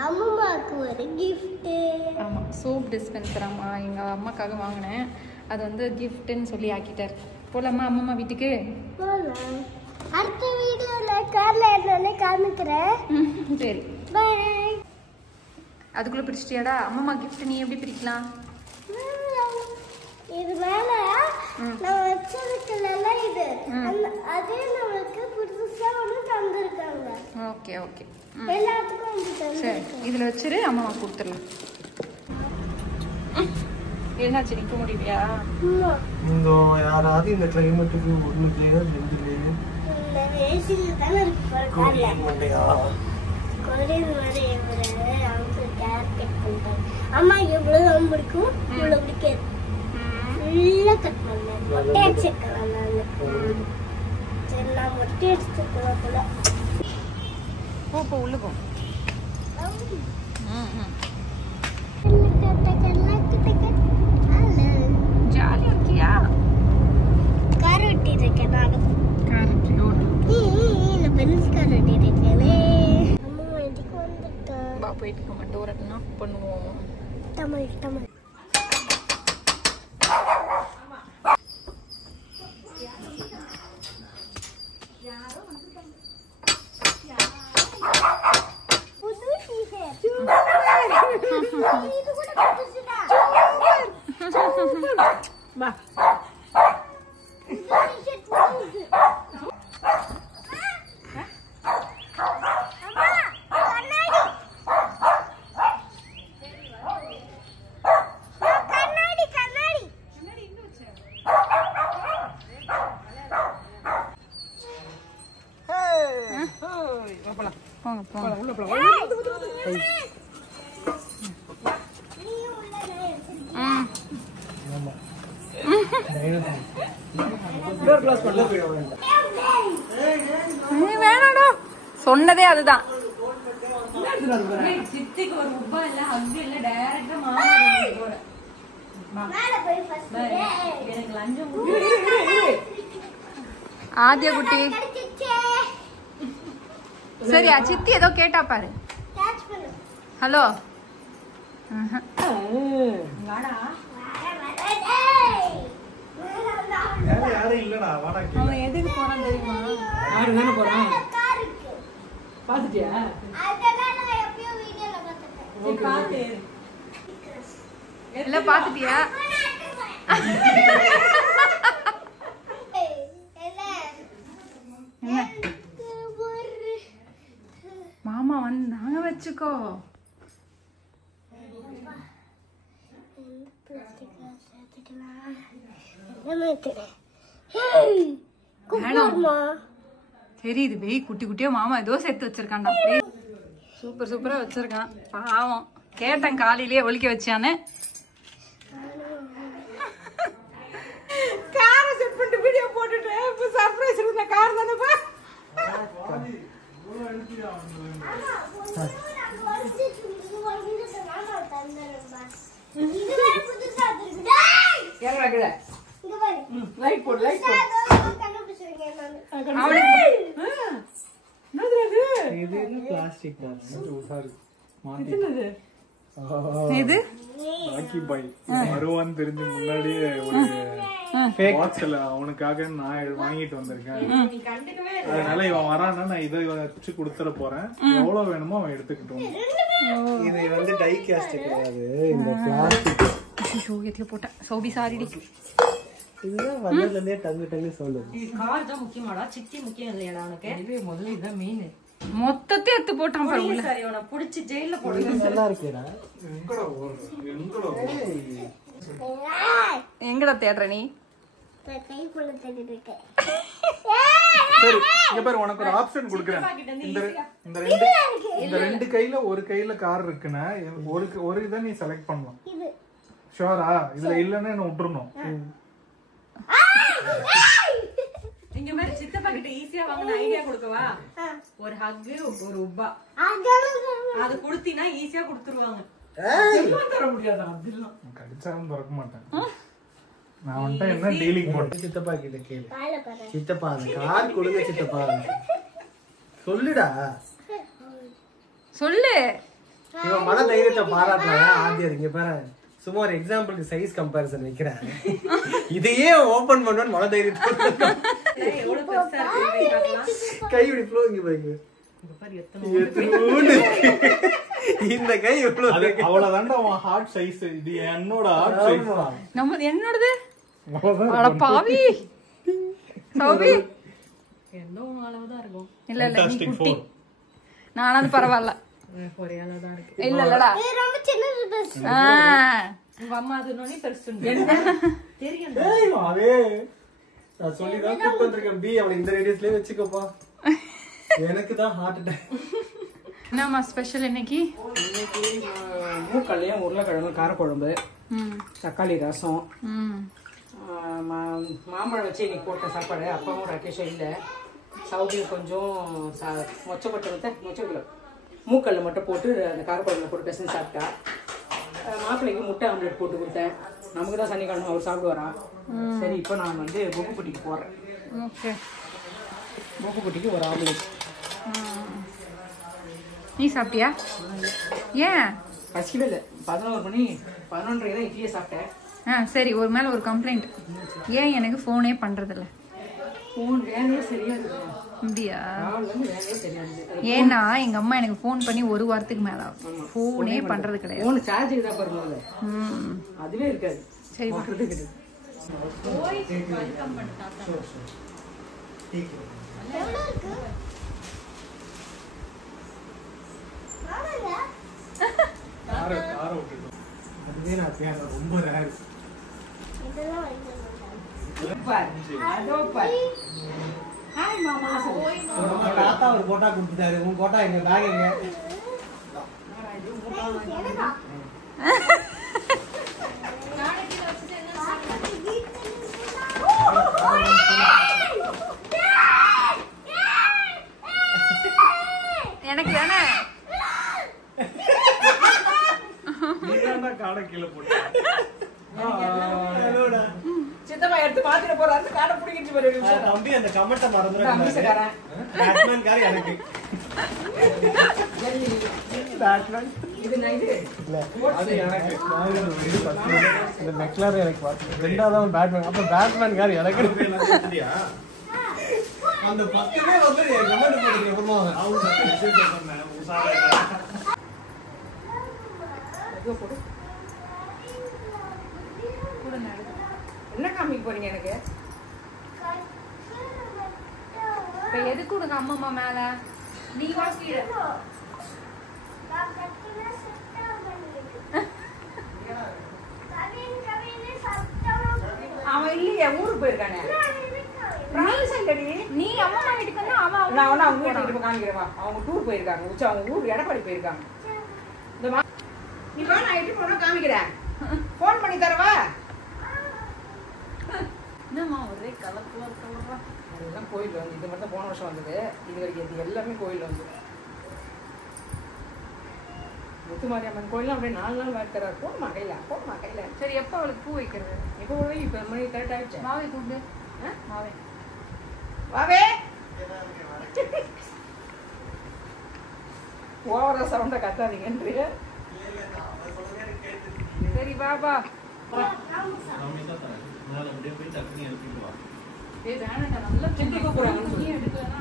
அம்மாக்கு ஒரு gift. ஆமா, சோப் டிஸ்பென்சர் அம்மா எங்க அம்மாக்காக வாங்கினேன். அது வந்து கிஃப்ட்னு சொல்லி ஆக்கிட்டார். போலாமா அம்மா வீட்டுக்கு? போலாம். அடுத்த வீடியோல கார்ல என்னன்னு காமிக்கிறேன். சரி, பை. அதுக்குள்ள பிரிச்சிட்டியாடா? அம்மா கிஃப்ட் நீ எப்படி பிரிக்கலாம்? இது மேல நான் வச்சிருக்கல இது. அதே நமக்கு புதுசா ஒன்னு தந்திருக்காங்க. Okay okay. எல்லாத்துக்கும் வந்து தந்திருக்காங்க. சரி, இதுல வச்சிரு, அம்மா கொடுத்துறலாம். என்னாச்சு, நிக்க முடியலையா? இந்த யாராவது இந்த கிளைமேட்டுக்கு ஒண்ணுலயே ரெண்டுலயே இந்த ஏசில தான இருக்கு பாருங்க. கொரியன் மாதிரி ஒரு அவங்க கேர்கட் பண்றாங்க. அம்மா எவ்வளவு பிடிக்கும் இவ்வளவு பிடிக்காது. ஃபுல்லா கட் பண்ணேன். மொட்டை அடிச்சிருக்கலாம் நான். சரி, நான் மொட்டை அடிச்சிருக்கலாம் போல. போ உள்ள போ. ஜாலியா இருக்கியா? கார் ஓட்டி இருக்கேன் நான். பென்ஸ் கார் ஓட்டி இருக்கேனே. அம்மா வீட்டுக்கு வந்துட்டா. பா போயிட்டு நம்ம டோரை நாக் பண்ணுவோம். தமிழ் வேணாடா, சொன்னதே அதுதான். ஆதியா குட்டி சரி, சித்தி ஏதோ கேட்டா பாரு. ஹலோ, அவன் எதுக்கு போறான் தெரியுமா? பாத்துட்டியா? இல்ல பாத்துட்டியா? மாமா வந்தாங்க வச்சுக்கோ. தெரியுது வெய், குட்டி குட்டியா மாமா ஏதோ சேர்த்து வச்சிருக்கான்டா. சூப்பர் சூப்பரா வச்சிருக்கான். பாவம், கேட்டேன் காலையிலேயே ஒலிக்க வச்சானே. கார செட் பண்ணிட்டு வீடியோ போட்டுட்டு இப்ப சர்ப்ரைஸ் இருந்த கார் தானேப்பா. லைட் போடு, லைட் போடு. இது பிளாஸ்டிக் உசாரு இது ராக்கி பாய் வருவான்னு தெரிஞ்சு முன்னாடியே ஒரு வாட்ஸ்ல அவனுக்காக நான் வாங்கிட்டு வந்திருக்கேன். அதனால இவன் வரான்னா நான் இதை வச்சு கொடுத்துட போறேன். எவ்வளவு வேணுமோ அவன் எடுத்துக்கிட்டோம். இது வந்து டை காஸ்ட் கிடையாது, இந்த பிளாஸ்டிக். ஐயோ எதையோ போட்டேன். சோபி சாரிடி. இதுதான் வந்ததுல இருந்தே டங்கு சொல்லுது. இது கார் தான் முக்கியமாடா, சித்தி முக்கியம் இல்லையாடா உனக்கு? இது முதல்ல இதுதான் மெயின். மொத்தத்தை எடுத்து போட்டான் பாரு உள்ள. சரி, உன புடிச்சு ஜெயில்ல போடுங்க. நல்லா இருக்கேடா. எங்கடா தேடுற நீ? சரி, இங்க பாரு, உனக்கு ஒரு ஆப்ஷன் கொடுக்குறேன். இந்த ரெண்டு கையில ஒரு கையில கார் இருக்குன்னா ஒரு இதை நீ செலக்ட் பண்ணலாம். ஷோரா? இதுல இல்லன்னா என்ன விட்டுறணும். இங்க மாதிரி சித்தப்பா கிட்ட ஈஸியா வாங்கின ஐடியா கொடுக்கவா? ஒரு ஹக், ஒரு உப்பா, அது கொடுத்தீங்கன்னா ஈஸியா கொடுத்துருவாங்க. தர முடியாதா? அப்படிலாம் கடிச்சாலும் திறக்க மாட்டேன். நான் வந்துட்டு என்ன டீலிங் போட்டேன். சித்தப்பா கிட்ட கேளு. சித்தப்பா அந்த கார் கொடுங்க சித்தப்பா. சொல்லுடா. சொல்லு. மன தைரியத்தை பாராட்டுறாங்க ஆதி. இங்க பாரு, சும்மா ஒரு எக்ஸாம்பிளுக்கு சைஸ் கம்பேரிசன் வைக்கிறேன். இதையே ஓபன் பண்ணுவேன் மன தைரியத்தை. எவ்வளவு பெருசா இருக்கு கை இப்படி ஃப்ளோ இங்க பாருங்க. பாரு எத்தனோண்டு இருக்கு. இந்த கை எவ்வளவு இருக்கு. அவ்வளவுதான்டா உன் ஹார்ட் சைஸ். இது என்னோட ஹார்ட் சைஸ். நம்ம என்னோடது அட பாவி சௌபி. எந்த அளவுதான் இருக்கும். இல்ல இல்ல நீ குட்டி, நானாவது பரவாயில்ல. ஒரே அளவுதான் இருக்கு. இல்ல இல்லடா ரொம்ப சின்னது பெருசு. உங்க அம்மா அது நோனி பெருசு தெரியும். ஏய் மாவே, நான் சொல்லிதான் கூப்பிட்டு வந்திருக்கேன். பி அவளை இந்த ரேடியஸ்லயே வச்சுக்கோப்பா. எனக்கு தான் ஹார்ட் அட்டாக். என்னம்மா ஸ்பெஷல் இன்னைக்கு? இன்னைக்கு மூக்கல்லையும் உருளைக்கிழங்கு காரக்குழம்பு, தக்காளி ரசம், மாம்பழம் வச்சு இன்னைக்கு போட்ட சாப்பாடு. அப்பாவும் ராகேஷும் இல்லை. சவுதியில் கொஞ்சம் மொச்சக்கொட்டை மூக்கல்ல மட்டும் போட்டு அந்த காரக்குழம்புல போட்டு பெசஞ்சு சாப்பிட்டா. மாப்பிள்ளைக்கு முட்டை ஆம்லெட் போட்டு கொடுத்தேன். நமக்கு தான் சனிக்கிழமை அவர் சாப்பிடுவாரான். சரி, இப்போ நான் வந்து பொக்குப்பட்டிக்கு போகிறேன். ஓகே, பொக்குப்பட்டிக்கு ஒரு ஆம்லெட். நீ சாப்பிட்டியா? ஏன் பசிக்கவே இல்லை. 11 மணி 11:30 தான் இட்லியே சாப்பிட்டேன். சரி, ஒரு மேல ஒரு கம்ப்ளைண்ட். ஏன் எனக்கு ஃபோனே பண்றதில்ல? ஃபோன் வேலையே சரியா இருக்கு. அப்படியா? வேலையே தெரியாது. ஏன்னா எங்க அம்மா எனக்கு ஃபோன் பண்ணி ஒரு வாரத்துக்கு மேல ஃபோனே பண்றது கிடையாது. ஃபோன் சார்ஜ் தான் பாருங்க, அதுவே இருக்காது. சரி, மாட்டுறது கிடையாது. அதுவே நான் பேசுறேன் ரொம்ப ரேர். இதெல்லாம் வாங்கிட்டு வந்தேன். தாத்தா ஒரு கோட்டா கொடுத்துட்டாரு. உன் கோட்டா எங்க பேக் எங்க? எனக்கு தானே காடை கீழே போட்டு சித்தப்பா எடுத்து மாத்திர போறாரு. காடை பிடிக்கிட்டு போற தம்பி அந்த கமெண்ட்டை மறந்துடுறேன். எனக்கு இது நைட்டு அது எனக்கு இந்த மெக்லார் எனக்கு ரெண்டாவது பேட்மேன். அப்ப பேட்மேன் கார் எனக்கு அந்த பக்கமே வந்து கமெண்ட் போடுறீங்க. என்ன காமிக்க போறீங்க எனக்கு? இப்ப எதுக்கு உனக்கு அம்மா மேல? நீ வா கீழே. அவன் இல்லையே, ஊருக்கு போயிருக்கானே. நீ அம்மா வீட்டுக்கு வந்து அவன் நான் ஒண்ணு அவங்க வீட்டுக்கு காமிக்கிறவா. அவங்க டூர் போயிருக்காங்க. உச்சா அவங்க ஊர் எடப்பாடி போயிருக்காங்க. நீ வா, நான் எட்டு போனா காமிக்கிறேன். போன் பண்ணி தரவா? என்னம்மா ஒரே கலப்பா இருக்கா? அதெல்லாம் கோயில் வந்து இது மட்டும் போன வருஷம் வந்தது. இது வரைக்கும் இது எல்லாமே கோயில் வந்து முத்துமாரியம்மன் கோயில் அப்படியே 4 நாள் வேட்கிறார். போமா கையில. சரி, எப்ப அவளுக்கு பூ வைக்கிறது? இப்போ போய் இப்போ மணி கரெக்ட் ஆயிடுச்சு. மாவை கூப்பிடு. மாவை வாவே ஓவரா சவுண்டா கத்தாதீங்கன்றி. சரி பாபா. நல்லா சித்தி கூப்பிடுறாங்கன்னு சொல்லி எடுக்கலன்னா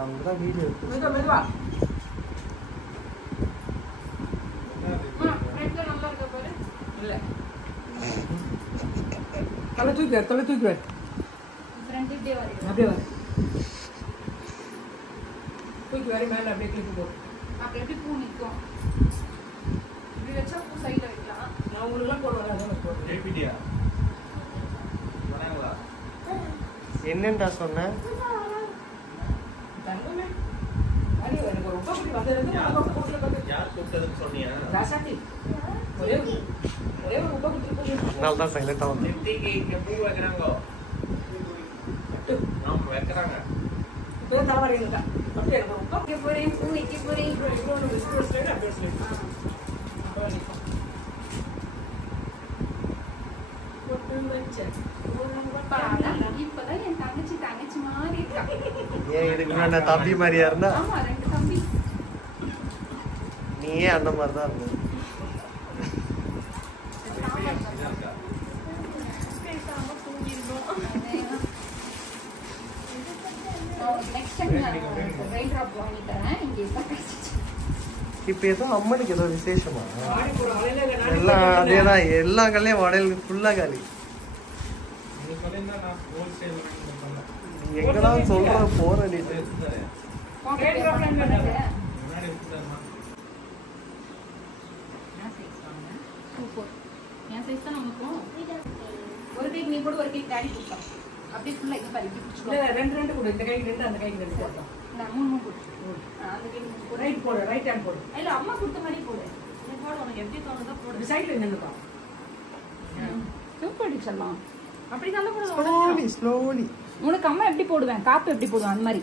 அவங்கதான் வீடியோ மெதுவா நல்லா இருக்க பாரு. இல்ல தலை தூக்கி வை. ஃப்ரெண்ட் இப்படியே வர. அப்படியே வர தூக்கி வர மேல அப்படியே கிளிப்பு போ. அப்ப எப்படி பூ நிற்கும்? இப்படி வச்சா பூ சைட்ல வைக்கலாம். நான் உங்களுக்குலாம் போடுவேன். அதான் போடுறேன். ஜெய்பிடியா வணங்களா என்னண்டா சொன்னேன்? தங்கமே அடி எனக்கு ரொம்ப பிடி வந்ததுல யார் கூப்பிட்டதுன்னு சொன்னியா? ராசாத்தி ஒரே ஒரு உப்ப குட்டி அதனால தான் சைலண்டா வந்து சித்திக்கு இங்க பூ வைக்கிறாங்க. ஆமா வைக்கிறாங்க. இப்போ தலைவரைங்க அப்படியே எனக்கு ரொம்ப வைக்க போறேன், பூ வைக்க போறேன். இவ்வளவு விஸ்வஸ்ல பேசல. போட்டு வச்சேன். இப்பதான் என் தங்கச்சி மாதிரி இருக்கா. ஏன் இதுக்கு முன்னாடி தம்பி மாதிரியா இருந்தா? ஆமா, 2 தம்பி. நீயே அந்த மாதிரி தான் இருக்கும். இப்ப ஏதோ அம்மனுக்கு ஏதோ விசேஷமா? எல்லாம் அதேதான், எல்லா கல்லையும் வடையல் ஃபுல்லா காலி. எங்கதான் சொல்ற போற நீ ஒரு கேக் நீ போடு, ஒரு கேக் டாடி கொடுத்தான். அப்படியே ஃபுல்லா இது பாரு, இப்படி பிடிச்சுக்கோ. ரெண்டு ரெண்டு கொடு, இந்த கைக்கு ரெண்டு, அந்த கைக்கு ரெண்டு போட்டோம். நான் மூணு போடு. அந்த கேக் போடு. ரைட் போடு, ரைட் ஹேண்ட் போடு. இல்ல அம்மா கொடுத்த மாதிரி போடு. நீ போடு, உனக்கு எப்படி தோணுதோ போடு. இப்படி சைடுல நின்னுக்கோ. சூப்பர் அடிச்சலாம். அப்படி நல்லா போடுவோம். Slowly slowly. உனக்கு அம்மா எப்படி போடுவேன், காப்பு எப்படி போடுவேன் அந்த மாதிரி.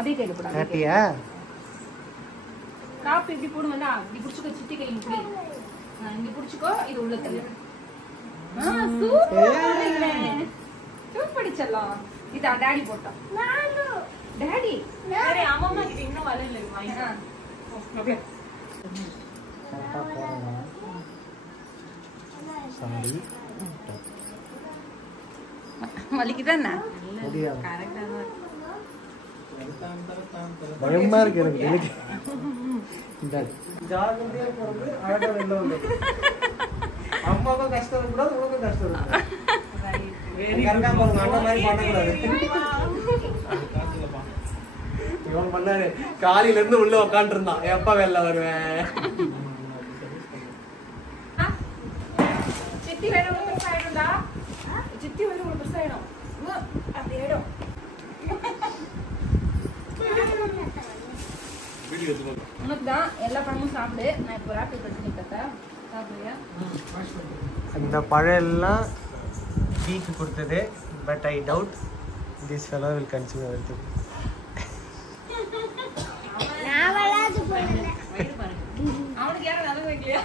அதே கையில போடு. ஹாப்பியா? காப்பு எப்படி போடுவேன்டா, இப்படி பிடிச்சுக்கோ, சிட்டி கை இப்படி. இங்க பிடிச்சுக்கோ, இது உள்ள தள்ளு. சூப்பர் அடிச்சலாம். இது டாடி போட்டான். டாடி சரி அம்மா கிட்ட இன்னும் வரல வாங்க. ஓகே. கரெக்டா போறடா. சாரி. வலிக்குதானே? முடியாது. கரெக்ட்டா தான். பயமா இருக்கு எனக்கு. இந்த ஜாகிரதையா போறது அழகா வெளில வந்து. அம்மாவுக்கும் கஷ்டம் இருக்கக்கூடாது, உனக்கும் கஷ்டம் இருக்கக்கூடாது. கரெக்டா போறோம், அந்த மாதிரி பண்ணக்கூடாது. இவன் பண்ணாரு, காலையில இருந்து உள்ள உட்காந்து இருந்தான், எப்ப வெளில வருவேன். சித்தி வேற ஒரு பெருசா ஆயிடும்டா. சித்தி வேற ஒரு பெருசா ஆயிடும். அப்படி ஆயிடும். உனக்கு தான் எல்லா பழமும் சாப்பிடு. நான் இப்போ ஆப்பிள் கட் பண்ணி தரேன். சாப்பிடுறியா? அந்த பழம் எல்லாம் டீக்கு கொடுத்தது. But I doubt this fellow will consume everything. நான் விளையாட்டு போறேன். அவனுக்கு யாரும் நலங்கு வைக்கலையா?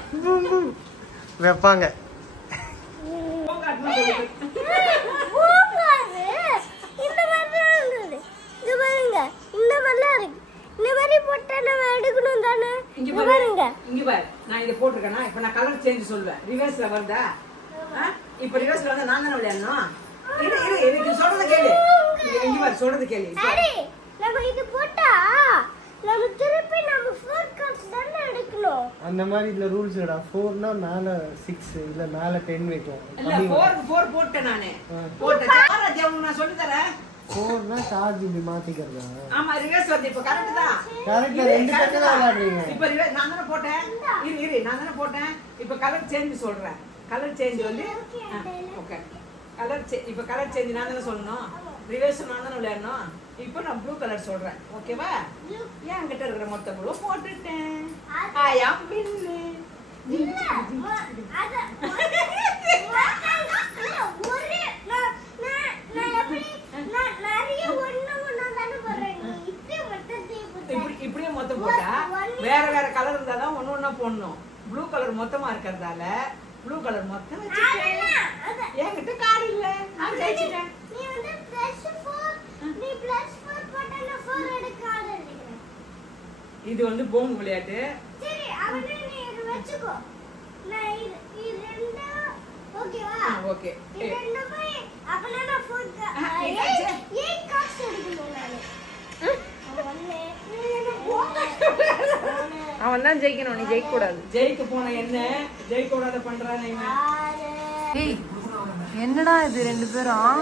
வைப்பாங்க. இந்த மாதிரிலாம் இருந்தது. இது பாருங்க, இந்த மாதிரிலாம் இருக்கு. இந்த மாதிரி போட்டா நம்ம எடுக்கணும் தானே? இங்க இது பாரு, பாருங்க. இங்க பாரு. நான் இத போட்டுருக்கேனா, இப்ப நான் கலர் சேஞ்ச் சொல்லுவேன். ரிவர்ஸ்ல வருதா? இப்ப ரிவர்ஸ்ல வந்தா நான் தான விளையாடணும். இரு இரு, எனக்கு சொல்றது கேளு. இங்க பாரு, சொல்றது கேளு. சரி, நம்ம இது போட்டா நம்ம திருப்பி நம்ம 4 கார்ட்ஸ் தானே எடுக்கணும். அந்த மாதிரி இதுல ரூல்ஸ் இல்லடா. 4னா மேல 6 இல்ல மேல 10 வைக்கும். இல்ல 4 போட்டேன் நானு. போட்டேன். ராஜா நான் சொல்லி தரேன். 4னா சார்ஜ் இப்படி மாத்திக்கிறதா? ஆமா, ரிவர்ஸ் வந்து இப்ப கரெக்ட் தான். கரெக்ட்டா ரெண்டு பக்கம் தான் விளையாடுறீங்க. இப்ப ரிவர்ஸ் நான் தான போட்டேன். இரு இரு, நான் தான போட்டேன். இப்ப கலர் சேஞ்ச் சொல்றேன். கலர் சேஞ்ச் வந்து ஓகே. இப்ப கலர் சேஞ்ச் நான் தான சொல்லணும். ரிவர்ஸ் நான் தான விளையாடணும். இப்போ நான் ப்ளூ கலர் சொல்றேன். ஓகேவா? ஏன் கிட்ட இருக்கிற மொத்த ப்ளூ போட்டுட்டேன். ஐ அம் வின்னு. அத ஒரு நான் எப்படி நான் நிறைய ஒண்ணு தானே போறேன். இப்படி மட்டும் இப்படியே மொத்தம் போட்டா வேற வேற கலர் இருந்தாதான் ஒண்ணு ஒண்ணா போடணும். ப்ளூ கலர் மொத்தமா இருக்கறதால ப்ளூ கலர் மொத்தம் வச்சிட்டேன். என்கிட்ட கார்டு இல்ல, நான் ஜெயிச்சிட்டேன். நீ வந்து +4 நீ +4 போட்டா நான் 4 எடுக்க ஆரம்பிக்கிறேன். இது வந்து போம் விளையாட்டு. சரி, அவனே நீ இது வெச்சுக்கோ. நான் இது ரெண்டு ஓகேவா? ஓகே. இது ரெண்டுமே அப்பனா நான் 4 8 கார்ட்ஸ் எடுக்கணும் நானு. அவன் தான் ஜெயிக்கணும், நீ ஜெயிக்க கூடாது. ஜெயிக்க போன என்ன ஜெயிக்க கூடாத பண்றானே இவன். ஏய், என்னடா இது ரெண்டு பேரும்?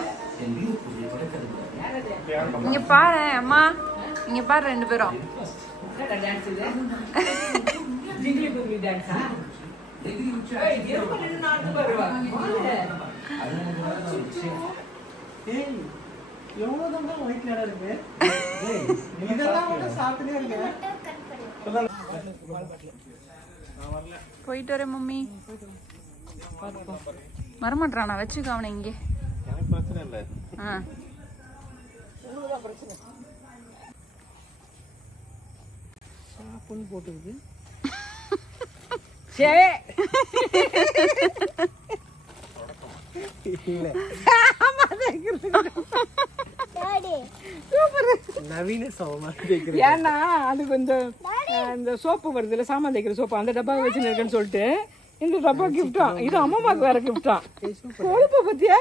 இங்க பாரு அம்மா, இங்க பாரு ரெண்டு பேரும். என்னடா டான்ஸ் இது? ஜிங்கிலி புங்கிலி டான்ஸா? ஏய், எருமை நின்னு நாட்டு வருவா. வாலே. ஏய், எவ்வளவு தான் ஒயிட் கலர் இருக்கு. ஏய், இதெல்லாம் வந்து சாப்பிட்டே இருக்கேன். போயிட்டு வரேன் மம்மி. வரமாட்டானா? வச்சுக்க அவனை இங்கே. எனக்கு பிரச்சனை இல்ல. சாப்புன்னு போட்டுருக்கு. இல்ல நவீன சோமா கேக்குறேன். ஏன்னா அது கொஞ்சம் இந்த சோப்பு வருது இல்ல, சாமான் தேய்க்கிற சோப்பு, அந்த டப்பாவை வச்சு இருக்கேன்னு சொல்லிட்டு இந்த டப்பா கிஃப்டா, இது அம்மாவுக்கு வேற கிஃப்டா. கொழுப்பு பத்தியா